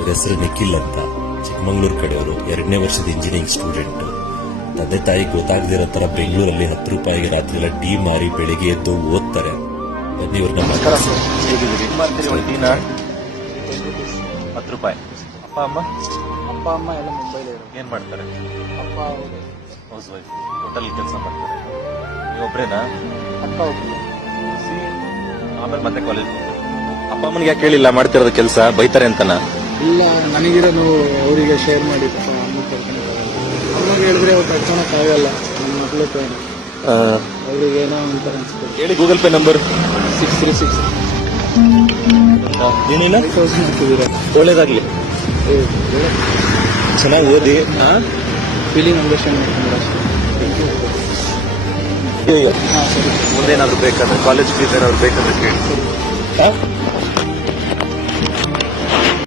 ಇವ್ರ ಹೆಸರು ನಿಖಿಲ್ ಅಂತ, ಚಿಕ್ಕಮಂಗ್ಳೂರ್ ಕಡೆಯವರು, 2ನೇ ವರ್ಷದ ಇಂಜಿನಿಯರಿಂಗ್ ಸ್ಟೂಡೆಂಟ್. ತಂದೆ ತಾಯಿ ಗೊತ್ತಾಗದಿರೋ ತರ ಬೆಂಗಳೂರಲ್ಲಿ 10 ರೂಪಾಯಿಗೆ ರಾತ್ರಿ ಎಲ್ಲ ಟೀ ಮಾರಿ ಬೆಳಿಗ್ಗೆ ಎದ್ದು ಓದ್ತಾರೆ. ಬನ್ನಿ ಇವ್ರನ್ನ 10 ರೂಪಾಯಿ. ಅಪ್ಪ ಅಮ್ಮ ಎಲ್ಲ ಮುಂಬೈಲಿ ಇರೋದು. ಏನ್ ಮಾಡ್ತಾರೆ? ಅಪ್ಪ ಹೌಸ್ ವೈಫ್, ಹೋಟೆಲ್ ಕೆಲಸ ಮಾಡ್ತಾರೆ. ನೀವೊಬ್ರೇನಾ? ಅಕ್ಕ ಒಬ್ರು. ಆಮೇಲೆ ಮತ್ತೆ ಕಾಲೇಜ್. ಅಪ್ಪ ಅಮ್ಮನಿಗೆ ಯಾಕೆ ಹೇಳಿಲ್ಲ ಮಾಡ್ತಿರೋದು ಕೆಲಸ, ಬೈತಾರೆ ಅಂತನಾ? ಇಲ್ಲ, ನನಗಿರೋದು ಅವರಿಗೆ ಶೇರ್ ಮಾಡಿದ್ದ. ಅಮ್ಮ ಕರ್ಕೊಂಡು ಅಮ್ಮಗೆ ಹೇಳಿದ್ರೆ ಅವ್ರು ಕರ್ಕೊಳಕ್ಕಾಗಲ್ಲ. ನನ್ನ ಮಗಳು ಪೇನ್ ಅವ್ರಿಗೆ ಏನೋ ಅಂತಾರೆ ಅನ್ಸ್ಬೇಕು. ಹೇಳಿ ಗೂಗಲ್ ಪೇ ನಂಬರ್. 636 ಏನಿಲ್ಲ, 5000 ಹಾಕಿದ್ದೀರಾ. ಒಳ್ಳೇದಾಗ್ಲಿ, ಚೆನ್ನಾಗಿ ಓದಿ. ಫೀಲಿಂಗ್ ಅಂಡರ್ಸ್ಟ್ಯಾಂಡ್ ಮಾಡ್ಕೊಂಡ್ರೆ ಅಷ್ಟೇ. ಈಗ ಹಾಂ ಸರಿ. ಮುಂದೆ ಏನಾದ್ರು ಬೇಕಾದ್ರೆ, ಕಾಲೇಜ್ ಫೀಸ್ ಏನಾದ್ರು ಬೇಕಾದ್ರೆ ಕೇಳಿ.